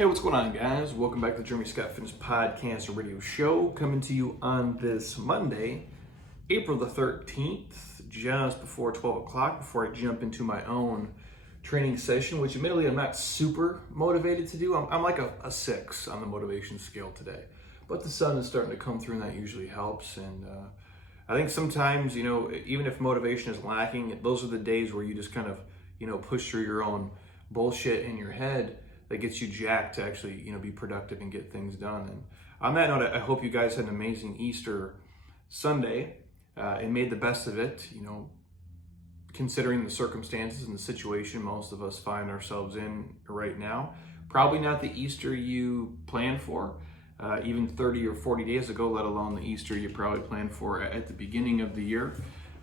Hey, what's going on, guys? Welcome back to the Jeremy Scott Fitness Podcast and Radio Show, coming to you on this Monday, April the 13th, just before 12 o'clock, before I jump into my own training session, which admittedly I'm not super motivated to do. I'm like a 6 on the motivation scale today, but the sun is starting to come through and that usually helps. And I think sometimes, even if motivation is lacking, those are the days where you just kind of, push through your own bullshit in your head that gets you jacked to actually, be productive and get things done. And on that note, I hope you guys had an amazing Easter Sunday and made the best of it, considering the circumstances and the situation most of us find ourselves in right now. Probably not the Easter you planned for, even 30 or 40 days ago, let alone the Easter you probably planned for at the beginning of the year.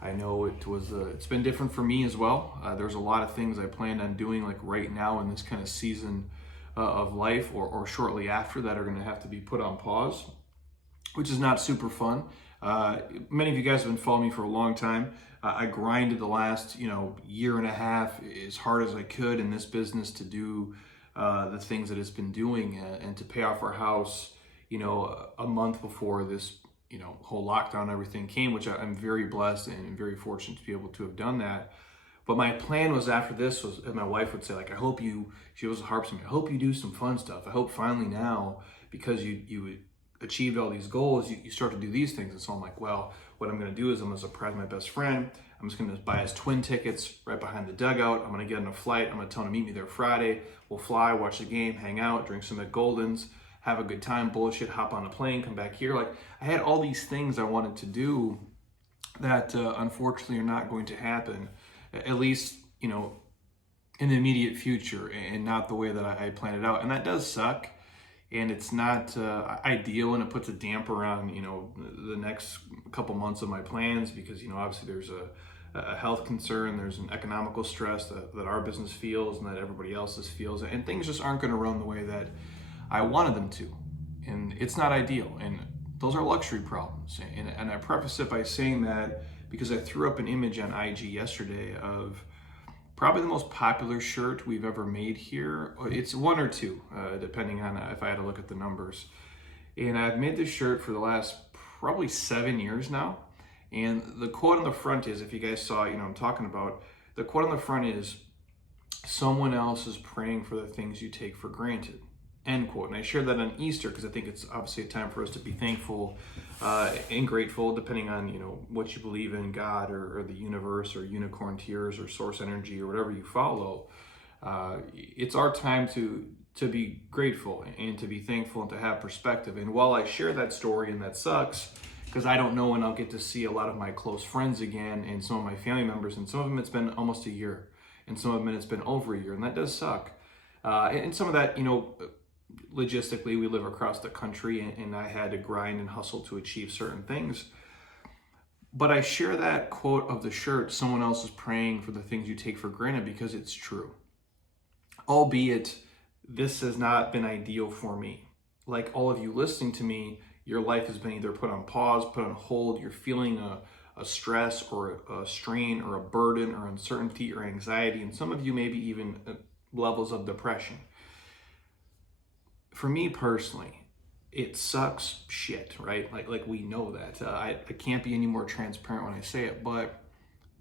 I know it's been different for me as well. There's a lot of things I planned on doing like right now in this kind of season of life or shortly after that are going to have to be put on pause, which is not super fun. Many of you guys have been following me for a long time. I grinded the last year and a half as hard as I could in this business to do the things that it's been doing and to pay off our house a month before this whole lockdown and everything came, which I'm very blessed and very fortunate to be able to have done that. But my plan was after this was, and my wife would say, like, she always harps on me, I hope you do some fun stuff. I hope finally now, because you achieved all these goals, you start to do these things. And so I'm like, well, what I'm going to do is I'm going to surprise my best friend. I'm just going to buy his twin tickets right behind the dugout. I'm going to get on a flight. I'm going to tell him to meet me there Friday. We'll fly, watch the game, hang out, drink some at Golden's, have a good time, bullshit, hop on a plane, come back here. Like, I had all these things I wanted to do that unfortunately are not going to happen, at least, in the immediate future, and not the way that I planned it out. And that does suck. And it's not ideal, and it puts a damper on, the next couple months of my plans because, obviously there's a health concern, there's an economical stress that our business feels and that everybody else's feels, and things just aren't going to run the way that I wanted them to. And it's not ideal, and those are luxury problems. And I preface it by saying that because I threw up an image on IG yesterday of probably the most popular shirt we've ever made here. It's one or two, depending on if I had to look at the numbers. And I've made this shirt for the last probably 7 years now. And the quote on the front is, if you guys saw, I'm talking about, the quote on the front is, someone else is praying for the things you take for granted. End quote. And I shared that on Easter because I think it's obviously a time for us to be thankful and grateful, depending on what you believe in, God or the universe or unicorn tears or source energy or whatever you follow. It's our time to be grateful and to be thankful and to have perspective. And while I share that story, and that sucks because I don't know when I'll get to see a lot of my close friends again and some of my family members, and some of them it's been almost a year, and some of them it's been over a year, and that does suck. And some of that, logistically, we live across the country and I had to grind and hustle to achieve certain things. But I share that quote of the shirt, someone else is praying for the things you take for granted, because it's true. Albeit, this has not been ideal for me. Like all of you listening to me, your life has been either put on pause, put on hold, you're feeling a stress or a strain or a burden or uncertainty or anxiety, and some of you maybe even levels of depression. For me personally, it sucks shit, right? Like we know that. I can't be any more transparent when I say it, but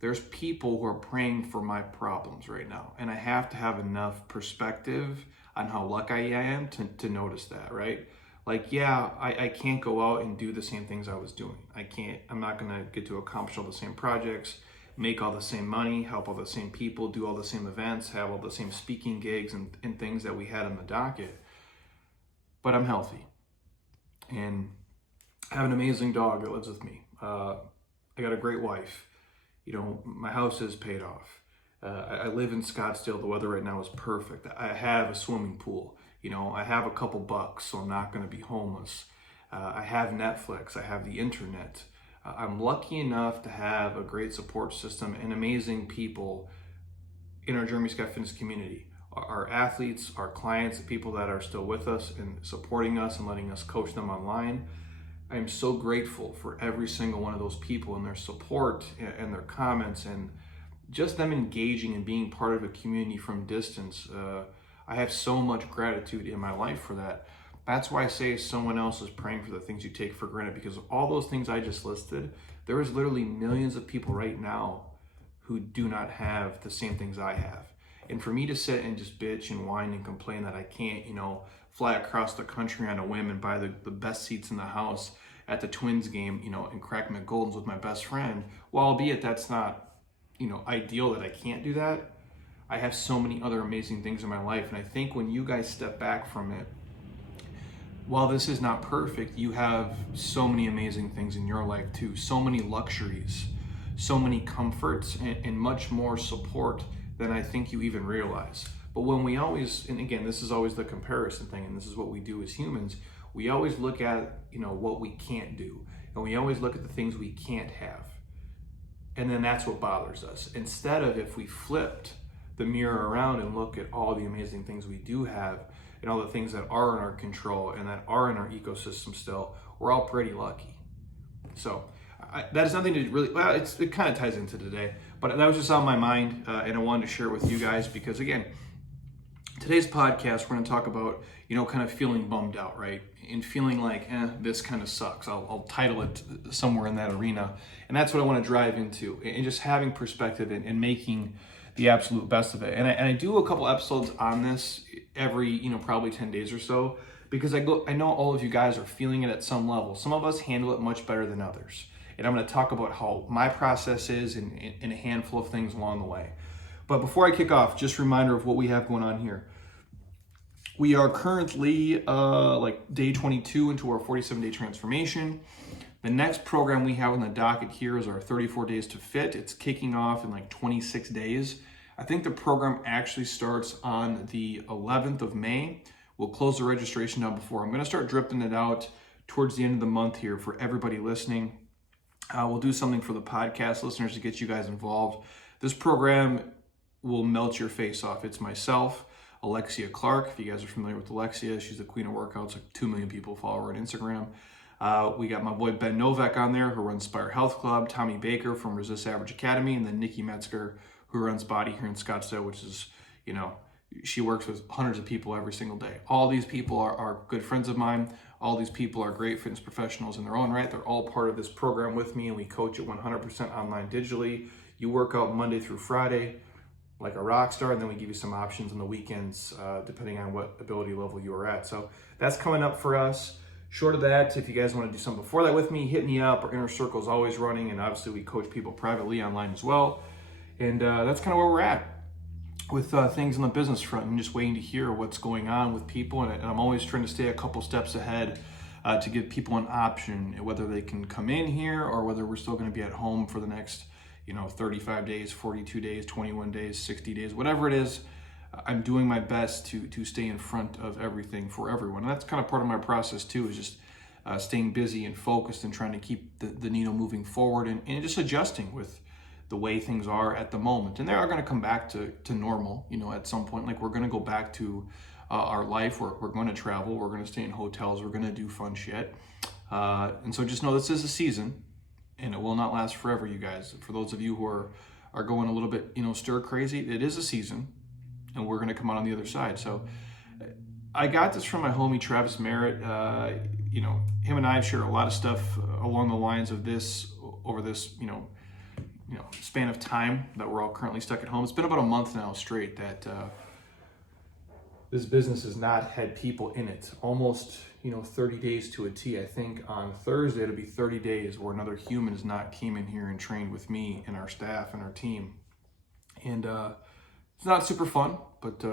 there's people who are praying for my problems right now. And I have to have enough perspective on how lucky I am to notice that, right? Like, yeah, I can't go out and do the same things I was doing. I'm not gonna get to accomplish all the same projects, make all the same money, help all the same people, do all the same events, have all the same speaking gigs and things that we had on the docket. But I'm healthy, and I have an amazing dog that lives with me. I got a great wife. My house is paid off. I live in Scottsdale. The weather right now is perfect. I have a swimming pool. I have a couple bucks, so I'm not going to be homeless. I have Netflix. I have the internet. I'm lucky enough to have a great support system and amazing people in our Jeremy Scott Fitness community. Our athletes, our clients, the people that are still with us and supporting us and letting us coach them online. I am so grateful for every single one of those people and their support and their comments and just them engaging and being part of a community from distance. I have so much gratitude in my life for that. That's why I say someone else is praying for the things you take for granted, because of all those things I just listed, there is literally millions of people right now who do not have the same things I have. And for me to sit and just bitch and whine and complain that I can't, fly across the country on a whim and buy the best seats in the house at the Twins game, and crack McGoldens with my best friend, well, albeit that's not, ideal that I can't do that, I have so many other amazing things in my life. And I think when you guys step back from it, while this is not perfect, you have so many amazing things in your life too, so many luxuries, so many comforts, and much more support than I think you even realize. But when we always, and again, this is always the comparison thing, and this is what we do as humans, we always look at, what we can't do, and we always look at the things we can't have. And then that's what bothers us. Instead of, if we flipped the mirror around and look at all the amazing things we do have and all the things that are in our control and that are in our ecosystem still, we're all pretty lucky. So that has nothing to really, well, it kind of ties into today, but that was just on my mind, and I wanted to share it with you guys because, again, today's podcast, we're going to talk about, kind of feeling bummed out, right? And feeling like, this kind of sucks. I'll title it somewhere in that arena. And that's what I want to drive into, and just having perspective and making the absolute best of it. And I do a couple episodes on this every, probably 10 days or so, because I know all of you guys are feeling it at some level. Some of us handle it much better than others. And I'm going to talk about how my process is and a handful of things along the way. But before I kick off, just a reminder of what we have going on here. We are currently day 22 into our 47-day transformation. The next program we have on the docket here is our 34 Days to Fit. It's kicking off in 26 days. I think the program actually starts on the 11th of May. We'll close the registration down before. I'm going to start dripping it out towards the end of the month here for everybody listening. We'll do something for the podcast listeners to get you guys involved. This program will melt your face off. It's myself, Alexia Clark. If you guys are familiar with Alexia, she's the queen of workouts. 2 million people follow her on Instagram. We got my boy Ben Novak on there, who runs Spire Health Club, Tommy Baker from Resist Average Academy, and then Nikki Metzger, who runs Body here in Scottsdale, which is, she works with hundreds of people every single day. All these people are good friends of mine. All these people are great fitness professionals in their own right. They're all part of this program with me, and we coach it 100% online digitally. You work out Monday through Friday like a rock star, and then we give you some options on the weekends, depending on what ability level you are at. So that's coming up for us. Short of that, if you guys want to do something before that with me, hit me up. Our inner circle is always running, and obviously we coach people privately online as well. And that's kind of where we're at with things on the business front, and just waiting to hear what's going on with people. And I'm always trying to stay a couple steps ahead to give people an option, whether they can come in here or whether we're still going to be at home for the next 35 days, 42 days, 21 days, 60 days, whatever it is. I'm doing my best to stay in front of everything for everyone. And that's kind of part of my process too, is just staying busy and focused and trying to keep the needle moving forward and just adjusting with the way things are at the moment. And they are going to come back to normal, at some point. Like, we're going to go back to our life. We're going to travel. We're going to stay in hotels. We're going to do fun shit. And so just know this is a season, and it will not last forever, you guys. For those of you who are going a little bit, stir crazy, it is a season, and we're going to come out on the other side. So I got this from my homie Travis Merritt. Him and I have shared a lot of stuff along the lines of this over this, span of time that we're all currently stuck at home. It's been about a month now straight that this business has not had people in it. Almost, 30 days to a T. I think on Thursday it'll be 30 days where another human has not came in here and trained with me and our staff and our team. And it's not super fun, but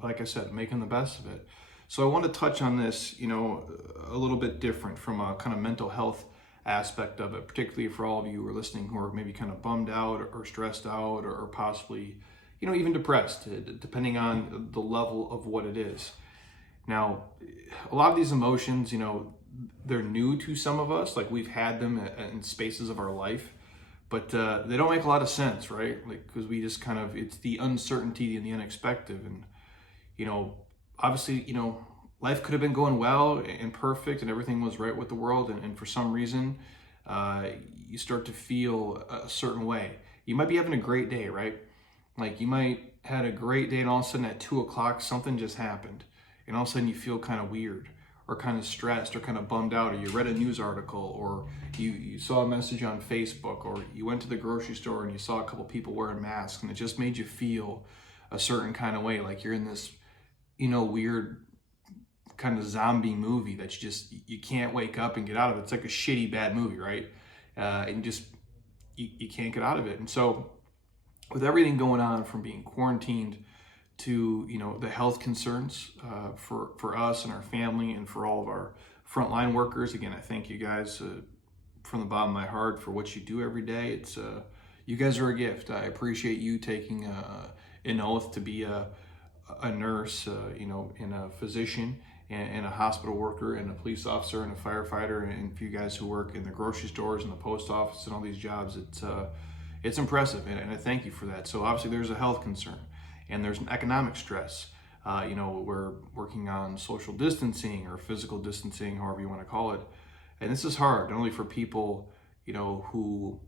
like I said, making the best of it. So I want to touch on this, a little bit different from a kind of mental health aspect of it, particularly for all of you who are listening who are maybe kind of bummed out or stressed out or possibly, even depressed, depending on the level of what it is. Now, a lot of these emotions, they're new to some of us. Like, we've had them in spaces of our life, but they don't make a lot of sense, right? Like, because we just kind of, it's the uncertainty and the unexpected. And, obviously, life could have been going well and perfect and everything was right with the world. And for some reason, you start to feel a certain way. You might be having a great day, right? Like, you might had a great day, and all of a sudden at 2 o'clock, something just happened. And all of a sudden you feel kind of weird or kind of stressed or kind of bummed out, or you read a news article, or you saw a message on Facebook, or you went to the grocery store and you saw a couple people wearing masks, and it just made you feel a certain kind of way, like you're in this, weird kind of zombie movie that you can't wake up and get out of it. It's like a shitty bad movie, right? And just you can't get out of it. And so with everything going on, from being quarantined to the health concerns for us and our family and for all of our frontline workers, again, I thank you guys from the bottom of my heart for what you do every day. It's you guys are a gift. I appreciate you taking an oath to be a nurse, and a physician, and a hospital worker, and a police officer, and a firefighter, and for you guys who work in the grocery stores and the post office and all these jobs. It's impressive, and I thank you for that. So obviously there's a health concern, and there's an economic stress. We're working on social distancing or physical distancing, however you want to call it. And this is hard, not only for people, who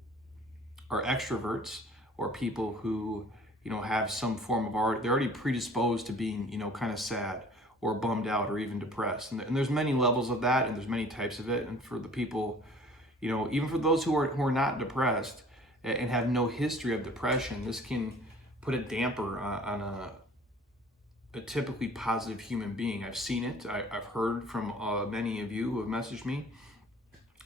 are extroverts, or people who, have some form of they're already predisposed to being, kind of sad or bummed out or even depressed. And there's many levels of that, and there's many types of it. And for the people, even for those who are not depressed and have no history of depression, this can put a damper on a typically positive human being. I've seen it. I've heard from many of you who have messaged me.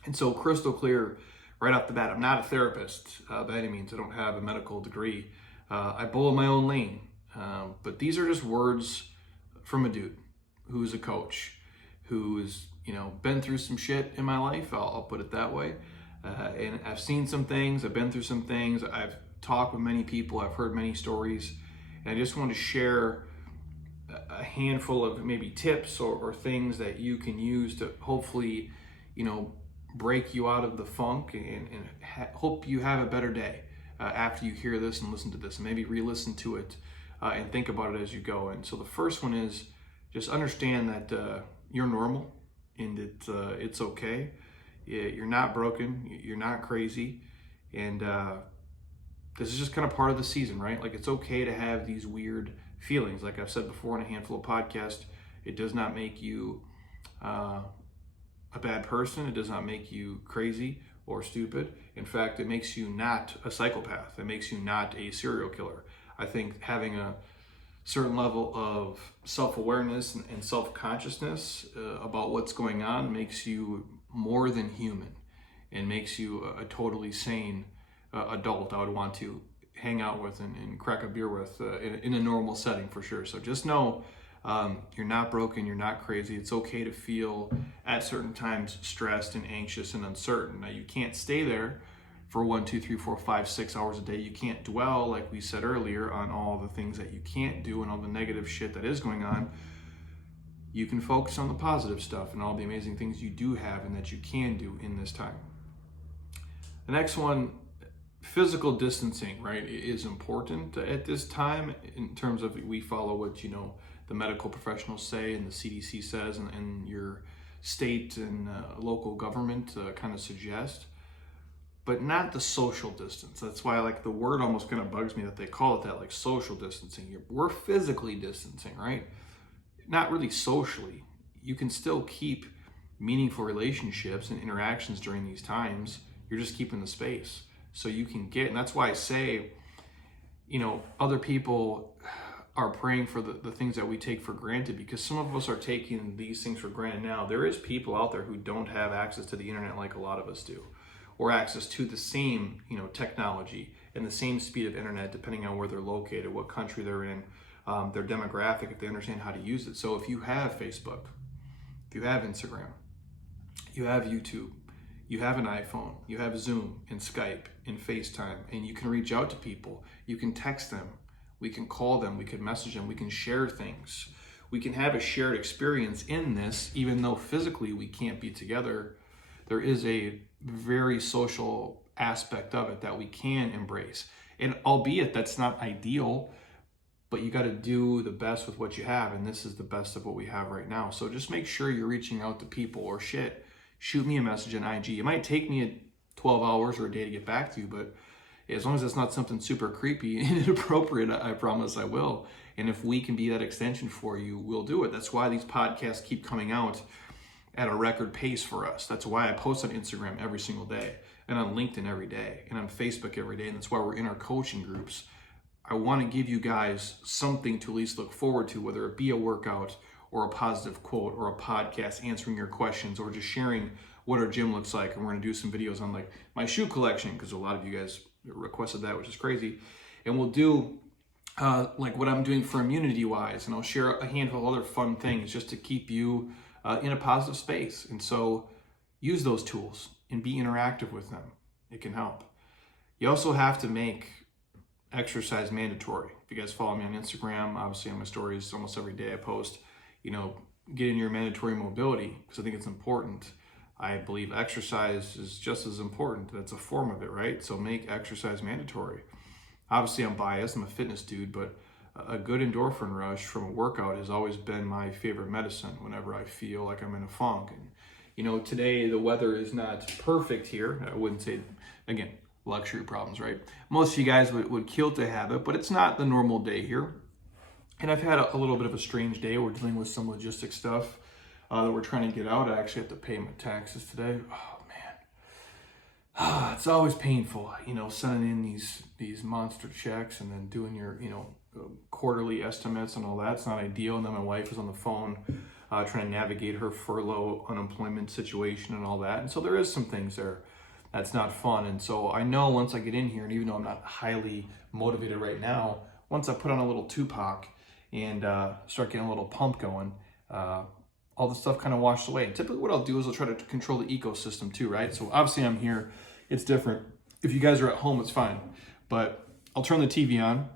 And so crystal clear right off the bat, I'm not a therapist by any means. I don't have a medical degree. I bowl in my own lane. But these are just words from a dude who's a coach, who's been through some shit in my life. I'll put it that way. And I've seen some things. I've been through some things. I've talked with many people. I've heard many stories. And I just want to share a handful of maybe tips or things that you can use to hopefully, break you out of the funk, and hope you have a better day after you hear this and listen to this, and maybe re-listen to it and think about it as you go. And so the first one is just understand that you're normal, and it's okay. You're not broken. You're not crazy. And this is just kind of part of the season, right? Like, it's okay to have these weird feelings. Like I've said before in a handful of podcasts, it does not make you a bad person. It does not make you crazy or stupid. In fact, it makes you not a psychopath. It makes you not a serial killer. I think having a certain level of self-awareness and self-consciousness about what's going on makes you more than human, and makes you a totally sane adult I would want to hang out with and crack a beer with in a normal setting, for sure. So just know you're not broken, you're not crazy. It's okay to feel at certain times stressed and anxious and uncertain. Now, you can't stay there for 1, 2, 3, 4, 5, 6 hours a day. You can't dwell, like we said earlier, on all the things that you can't do and all the negative shit that is going on. You can focus on the positive stuff and all the amazing things you do have and that you can do in this time. The next one, physical distancing, right, is important at this time, in terms of we follow what the medical professionals say and the CDC says, and your state and local government kind of suggest, but not the social distance. That's why, like, the word almost kind of bugs me that they call it that, like social distancing. We're physically distancing, right? Not really socially. You can still keep meaningful relationships and interactions during these times. You're just keeping the space so you can get, and that's why I say, other people are praying for the things that we take for granted, because some of us are taking these things for granted now. There is people out there who don't have access to the internet like a lot of us do, or access to the same, technology and the same speed of internet, depending on where they're located, what country they're in, their demographic, if they understand how to use it. So if you have Facebook, if you have Instagram, you have YouTube, you have an iPhone, you have Zoom and Skype and FaceTime, and you can reach out to people, you can text them, we can call them, we can message them, we can share things. We can have a shared experience in this, even though physically we can't be together. There is a very social aspect of it that we can embrace. And albeit that's not ideal, but you got to do the best with what you have. And this is the best of what we have right now. So just make sure you're reaching out to people, or shoot me a message on IG. It might take me 12 hours or a day to get back to you, but As long as it's not something super creepy and inappropriate, I promise I will. And if we can be that extension for you, we'll do it. That's why these podcasts keep coming out at a record pace for us. That's why I post on Instagram every single day, and on LinkedIn every day, and on Facebook every day. And that's why we're in our coaching groups. I want to give you guys something to at least look forward to, whether it be a workout or a positive quote or a podcast answering your questions or just sharing what our gym looks like. And we're going to do some videos on like my shoe collection, because a lot of you guys requested that, which is crazy. And we'll do like what I'm doing for immunity wise, and I'll share a handful of other fun things just to keep you in a positive space. And so use those tools and be interactive with them. It can help. You also have to make exercise mandatory. If you guys follow me on Instagram, obviously on my stories almost every day I post, get in your mandatory mobility, because I think it's important. I believe exercise is just as important. That's a form of it, right? So make exercise mandatory. Obviously I'm biased, I'm a fitness dude, but a good endorphin rush from a workout has always been my favorite medicine whenever I feel like I'm in a funk. And today the weather is not perfect here. I wouldn't say, again, luxury problems, right? Most of you guys would kill to have it, but it's not the normal day here. And I've had a little bit of a strange day. We're dealing with some logistic stuff that we're trying to get out. I actually have to pay my taxes today. Oh man, it's always painful, sending in these monster checks and then doing your, quarterly estimates and all that. It's not ideal. And then my wife is on the phone trying to navigate her furlough unemployment situation and all that. And so there is some things there that's not fun. And so I know once I get in here, and even though I'm not highly motivated right now, once I put on a little Tupac and start getting a little pump going, all the stuff kind of washed away. And typically what I'll do is I'll try to control the ecosystem too, right? So obviously I'm here, it's different. If you guys are at home, it's fine. But I'll turn the TV on,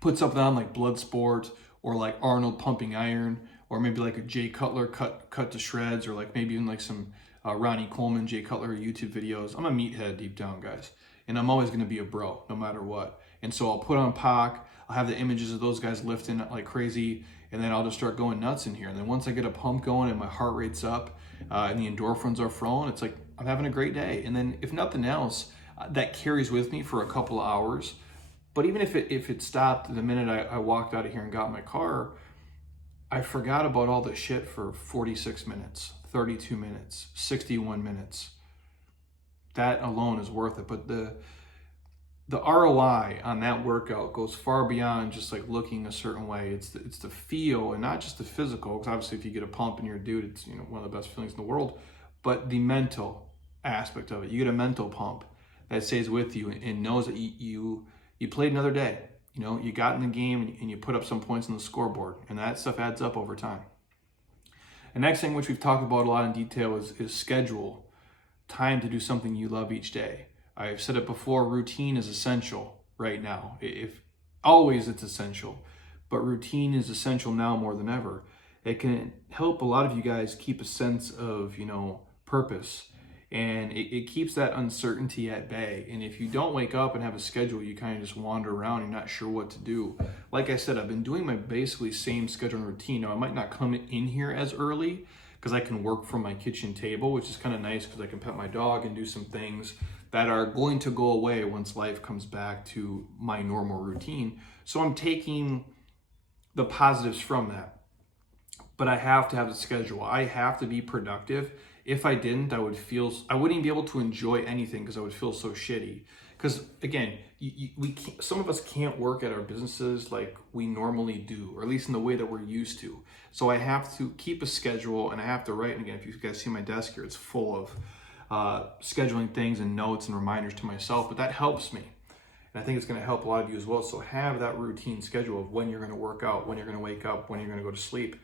put something on like Bloodsport or like Arnold pumping iron, or maybe like a Jay Cutler cut to shreds, or like maybe even like some Ronnie Coleman, Jay Cutler YouTube videos. I'm a meathead deep down, guys. And I'm always going to be a bro, no matter what. And so I'll put on Pac, I'll have the images of those guys lifting like crazy, and then I'll just start going nuts in here. And then once I get a pump going and my heart rate's up and the endorphins are flowing, it's like I'm having a great day. And then if nothing else, that carries with me for a couple of hours. But even if it stopped the minute I walked out of here and got in my car, I forgot about all the shit for 46 minutes, 32 minutes, 61 minutes. That alone is worth it. But the ROI on that workout goes far beyond just like looking a certain way. It's the feel, and not just the physical, because obviously if you get a pump and you're a dude, it's one of the best feelings in the world, but the mental aspect of it. You get a mental pump that stays with you and knows that you played another day. You got in the game and you put up some points on the scoreboard, and that stuff adds up over time. The next thing, which we've talked about a lot in detail, is schedule time to do something you love each day. I've said it before, routine is essential right now. If always it's essential, but routine is essential now more than ever. It can help a lot of you guys keep a sense of, purpose, and it keeps that uncertainty at bay. And if you don't wake up and have a schedule, you kind of just wander around, you're not sure what to do. Like I said, I've been doing my basically same schedule and routine. Now I might not come in here as early because I can work from my kitchen table, which is kind of nice because I can pet my dog and do some things that are going to go away once life comes back to my normal routine. So I'm taking the positives from that. But I have to have the schedule. I have to be productive. If I didn't, I wouldn't even be able to enjoy anything because I would feel so shitty. Because again, some of us can't work at our businesses like we normally do, or at least in the way that we're used to. So I have to keep a schedule, and I have to write. And again, if you guys see my desk here, it's full of scheduling things and notes and reminders to myself, but that helps me. And I think it's going to help a lot of you as well. So have that routine schedule of when you're going to work out, when you're going to wake up, when you're going to go to sleep,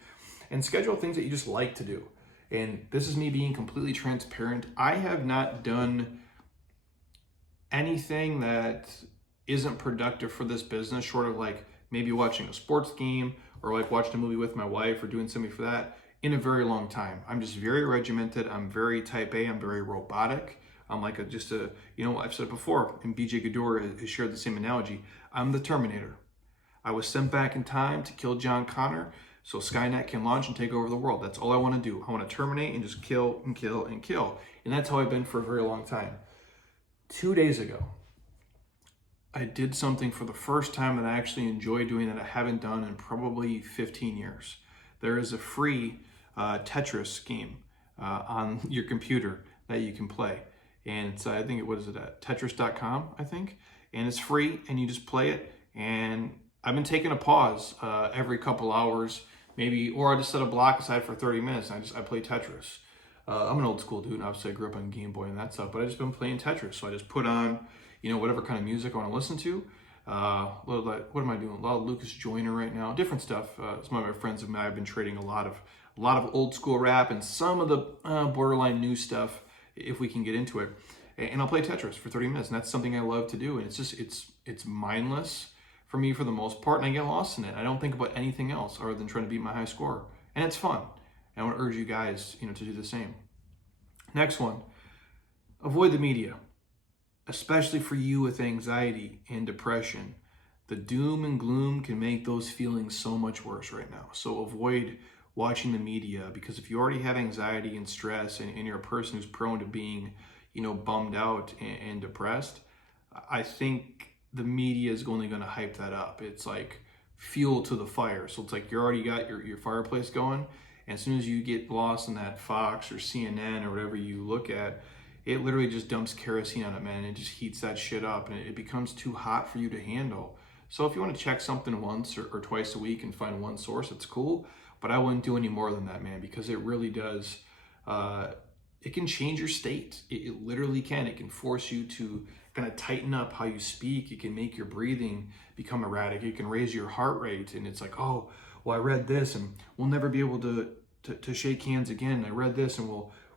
and schedule things that you just like to do. And this is me being completely transparent. I have not done anything that isn't productive for this business, short of like maybe watching a sports game or like watching a movie with my wife or doing something for that, in a very long time. I'm just very regimented. I'm very type A. I'm very robotic. I'm like I've said it before, and BJ Gaddour has shared the same analogy. I'm the Terminator. I was sent back in time to kill John Connor so Skynet can launch and take over the world. That's all I want to do. I want to terminate and just kill and kill and kill. And that's how I've been for a very long time. 2 days ago, I did something for the first time that I actually enjoy doing that I haven't done in probably 15 years. There is a free Tetris game on your computer that you can play. And it's, I think, what is it, at Tetris.com, I think. And it's free, and you just play it. And I've been taking a pause every couple hours, maybe, or I just set a block aside for 30 minutes, and I play Tetris. I'm an old school dude, and obviously I grew up on Game Boy and that stuff, but I just been playing Tetris. So I just put on, whatever kind of music I want to listen to. What am I doing? A lot of Lucas Joyner right now, different stuff. Some of my friends and I have been trading a lot of old school rap and some of the borderline new stuff, if we can get into it. And I'll play Tetris for 30 minutes, and that's something I love to do. And it's mindless for me for the most part, and I get lost in it. I don't think about anything else other than trying to beat my high score, and it's fun. And I want to urge you guys, to do the same. Next one, avoid the media, especially for you with anxiety and depression. The doom and gloom can make those feelings so much worse right now. So avoid watching the media, because if you already have anxiety and stress, and you're a person who's prone to being, bummed out and depressed, I think the media is only going to hype that up. It's like fuel to the fire. So it's like you already got your fireplace going. And as soon as you get lost in that Fox or CNN or whatever you look at, it literally just dumps kerosene on it, man. It just heats that shit up, and it becomes too hot for you to handle. So if you want to check something once or twice a week and find one source, it's cool. But I wouldn't do any more than that, man, because it really does. It can change your state. It literally can. It can force you to kind of tighten up how you speak. It can make your breathing become erratic. It can raise your heart rate. And it's like, oh, well, I read this, and we'll never be able to shake hands again. I read this, and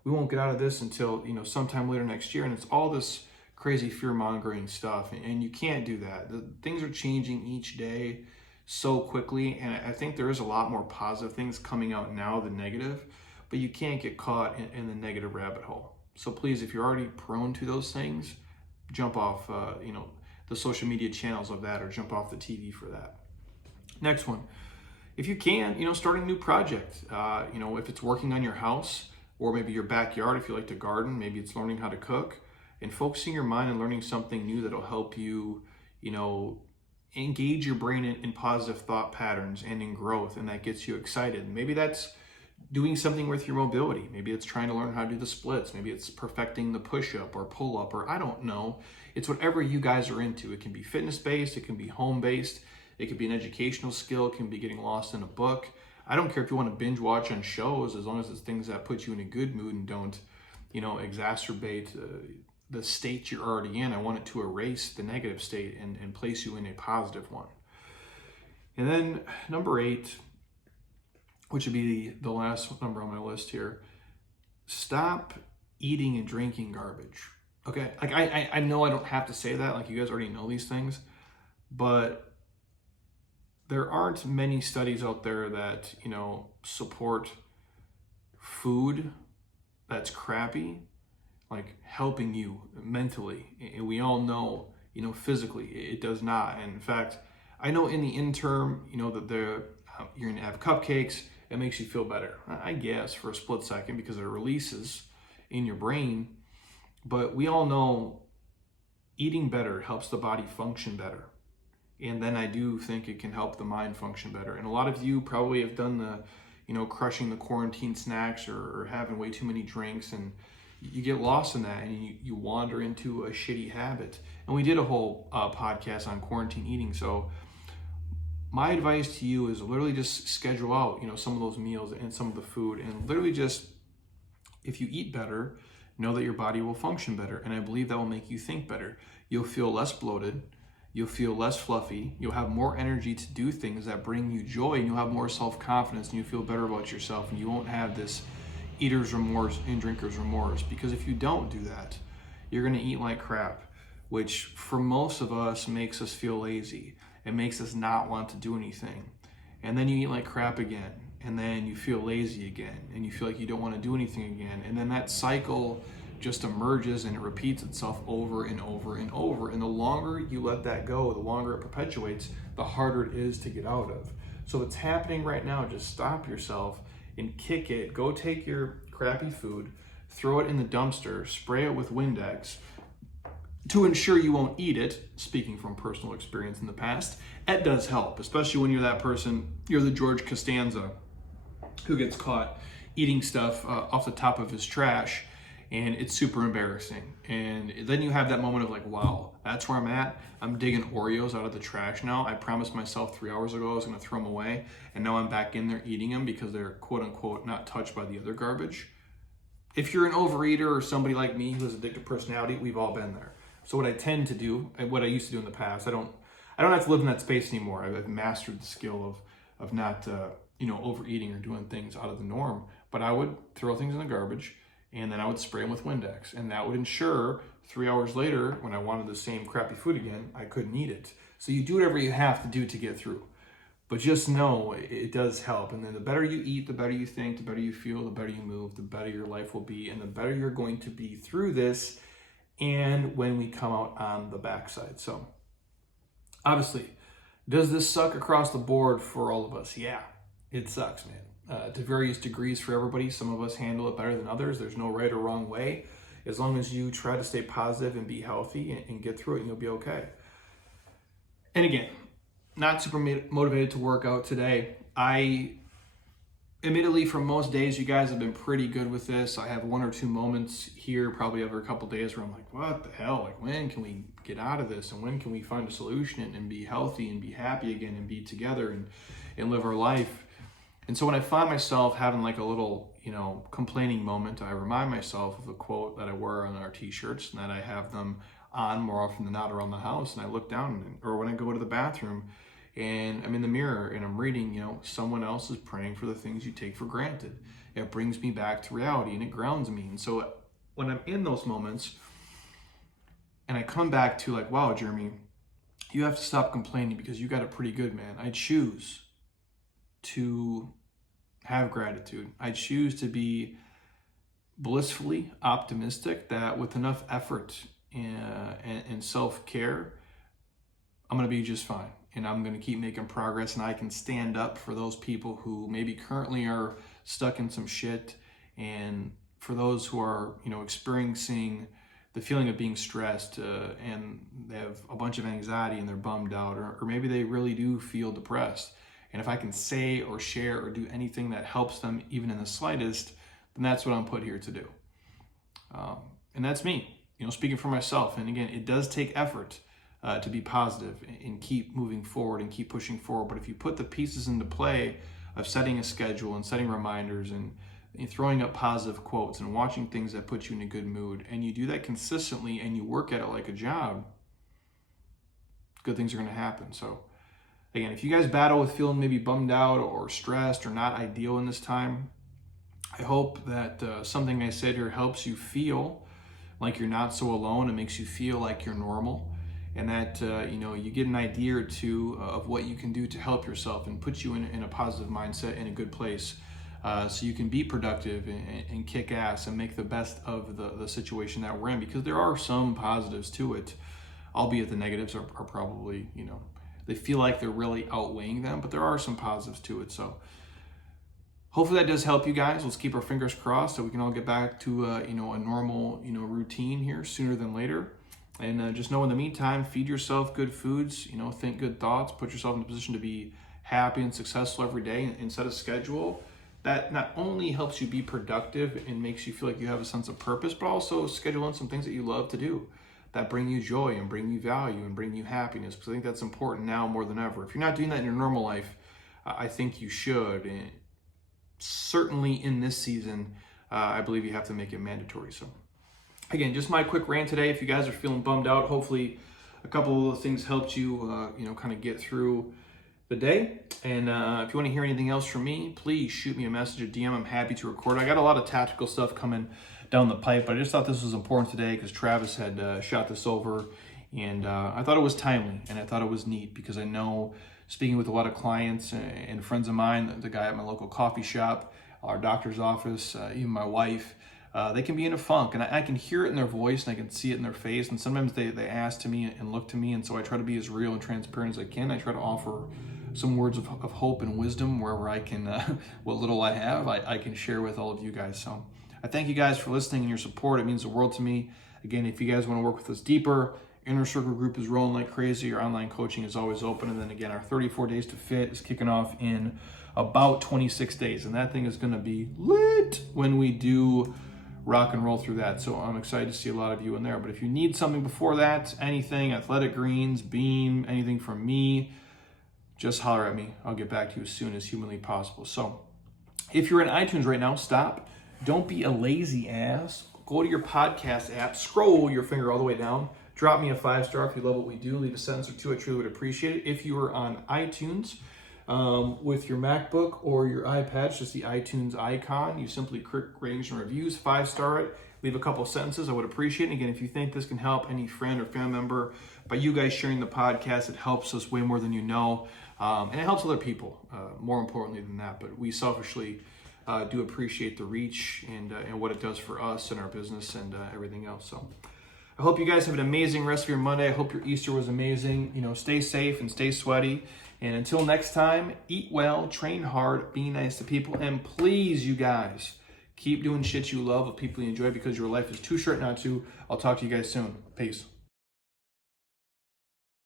we won't get out of this until sometime later next year. And it's all this crazy fear-mongering stuff, and you can't do that. Things are changing each day so quickly, and I think there is a lot more positive things coming out now than negative, but you can't get caught in the negative rabbit hole. So please, if you're already prone to those things, jump off the social media channels of that, or jump off the TV for that. Next one, if you can, start a new project. If it's working on your house, or maybe your backyard, if you like to garden, maybe it's learning how to cook, and focusing your mind and learning something new that'll help you, engage your brain in positive thought patterns and in growth, and that gets you excited. Maybe that's doing something with your mobility. Maybe it's trying to learn how to do the splits. Maybe it's perfecting the push-up or pull-up, or I don't know. It's whatever you guys are into. It can be fitness-based, it can be home-based, it could be an educational skill, it can be getting lost in a book. I don't care if you want to binge watch on shows, as long as it's things that put you in a good mood and don't, exacerbate the state you're already in. I want it to erase the negative state and place you in a positive one. And then number 8, which would be the last number on my list here, stop eating and drinking garbage. Okay, like I know I don't have to say that, like you guys already know these things, but there aren't many studies out there that, support food that's crappy, like helping you mentally. And we all know, physically, it does not. And in fact, I know in the interim, that you're gonna have cupcakes, it makes you feel better, I guess, for a split second, because it releases in your brain. But we all know eating better helps the body function better. And then I do think it can help the mind function better. And a lot of you probably have done the, crushing the quarantine snacks, or having way too many drinks, and you get lost in that, and you wander into a shitty habit. And we did a whole podcast on quarantine eating. So my advice to you is literally just schedule out, some of those meals and some of the food, and literally just, if you eat better, know that your body will function better. And I believe that will make you think better. You'll feel less bloated. You'll feel less fluffy. You'll have more energy to do things that bring you joy, and you'll have more self-confidence, and you feel better about yourself, and you won't have this eater's remorse and drinker's remorse. Because if you don't do that, you're gonna eat like crap, which for most of us makes us feel lazy. It makes us not want to do anything. And then you eat like crap again, and then you feel lazy again, and you feel like you don't want to do anything again. And then that cycle just emerges, and it repeats itself over and over and over. And the longer you let that go, the longer it perpetuates, the harder it is to get out of. So what's happening right now, just stop yourself and kick it. Go take your crappy food, throw it in the dumpster, spray it with Windex, to ensure you won't eat it, speaking from personal experience in the past, it does help, especially when you're that person, you're the George Costanza who gets caught eating stuff off the top of his trash, and it's super embarrassing. And then you have that moment of like, wow, that's where I'm at. I'm digging Oreos out of the trash now. I promised myself 3 hours ago I was gonna throw them away, and now I'm back in there eating them because they're quote unquote not touched by the other garbage. If you're an overeater or somebody like me who has addictive personality, we've all been there. So what I tend to do, and what I used to do in the past, I don't have to live in that space anymore. I've mastered the skill of not overeating or doing things out of the norm. But I would throw things in the garbage, and then I would spray them with Windex, and that would ensure 3 hours later, when I wanted the same crappy food again, I couldn't eat it. So you do whatever you have to do to get through. But just know it does help. And then the better you eat, the better you think, the better you feel, the better you move, the better your life will be, and the better you're going to be through this and when we come out on the backside. So obviously, does this suck across the board for all of us? Yeah, it sucks, man. To various degrees for everybody. Some of us handle it better than others. There's no right or wrong way. As long as you try to stay positive and be healthy and get through it, and you'll be okay. And again, not super motivated to work out today. Admittedly, for most days, you guys have been pretty good with this. I have 1 or 2 moments here, probably every couple days, where I'm like, what the hell? Like, when can we get out of this? And when can we find a solution and be healthy and be happy again and be together and live our life? And so when I find myself having like a little, complaining moment, I remind myself of a quote that I wear on our t-shirts, and that I have them on more often than not around the house. And I look down, or when I go to the bathroom, and I'm in the mirror and I'm reading, someone else is praying for the things you take for granted. It brings me back to reality and it grounds me. And so when I'm in those moments and I come back to like, wow, Jeremy, you have to stop complaining because you got it pretty good, man. I choose to have gratitude. I choose to be blissfully optimistic that with enough effort and self-care, I'm going to be just fine. And I'm going to keep making progress, and I can stand up for those people who maybe currently are stuck in some shit, and for those who are, experiencing the feeling of being stressed and they have a bunch of anxiety and they're bummed out, or maybe they really do feel depressed. And if I can say or share or do anything that helps them even in the slightest, then that's what I'm put here to do. And that's me, speaking for myself. And again, it does take effort to be positive and keep moving forward and keep pushing forward. But if you put the pieces into play of setting a schedule and setting reminders and throwing up positive quotes and watching things that put you in a good mood, and you do that consistently and you work at it like a job, good things are going to happen. So again, if you guys battle with feeling maybe bummed out or stressed or not ideal in this time, I hope that something I said here helps you feel like you're not so alone. It makes you feel like you're normal. And that, you get an idea or two of what you can do to help yourself and put you in a positive mindset, in a good place, so you can be productive and kick ass and make the best of the situation that we're in. Because there are some positives to it, albeit the negatives are probably, they feel like they're really outweighing them, but there are some positives to it. So hopefully that does help you guys. Let's keep our fingers crossed so we can all get back to, a normal, routine here sooner than later. And just know in the meantime, feed yourself good foods, think good thoughts, put yourself in a position to be happy and successful every day, and set a schedule that not only helps you be productive and makes you feel like you have a sense of purpose, but also schedule in some things that you love to do that bring you joy and bring you value and bring you happiness, because I think that's important now more than ever. If you're not doing that in your normal life, I think you should. And certainly in this season, I believe you have to make it mandatory. So again, just my quick rant today. If you guys are feeling bummed out, hopefully a couple of things helped you, kind of get through the day. And if you want to hear anything else from me, please shoot me a message, a DM. I'm happy to record. I got a lot of tactical stuff coming down the pipe, but I just thought this was important today because Travis had shot this over, and I thought it was timely, and I thought it was neat because I know, speaking with a lot of clients and friends of mine, the guy at my local coffee shop, our doctor's office, even my wife, they can be in a funk, and I can hear it in their voice and I can see it in their face. And sometimes they ask to me and look to me, and so I try to be as real and transparent as I can. I try to offer some words of hope and wisdom wherever I can, what little I have, I can share with all of you guys. So I thank you guys for listening and your support. It means the world to me. Again, if you guys want to work with us deeper, Inner Circle group is rolling like crazy. Our online coaching is always open. And then again, our 34 Days to Fit is kicking off in about 26 days. And that thing is going to be lit when we do rock and roll through that. So I'm excited to see a lot of you in there. But if you need something before that, anything, Athletic Greens, Beam, anything from me, just holler at me. I'll get back to you as soon as humanly possible. So if you're in iTunes right now, stop. Don't be a lazy ass. Go to your podcast app, scroll your finger all the way down, drop me a 5-star if you love what we do, leave a sentence or two. I truly would appreciate it. If you are on iTunes with your MacBook or your iPad, it's just the iTunes icon. You simply click ratings and reviews, 5-star it, leave a couple sentences. I would appreciate it. Again, if you think this can help any friend or family member, by you guys sharing the podcast, it helps us way more than you know. And it helps other people, more importantly than that. But we selfishly do appreciate the reach and what it does for us and our business and everything else. So I hope you guys have an amazing rest of your Monday. I hope your Easter was amazing. Stay safe and stay sweaty. And until next time, eat well, train hard, be nice to people, and please, you guys, keep doing shit you love with people you enjoy because your life is too short not to. I'll talk to you guys soon. Peace.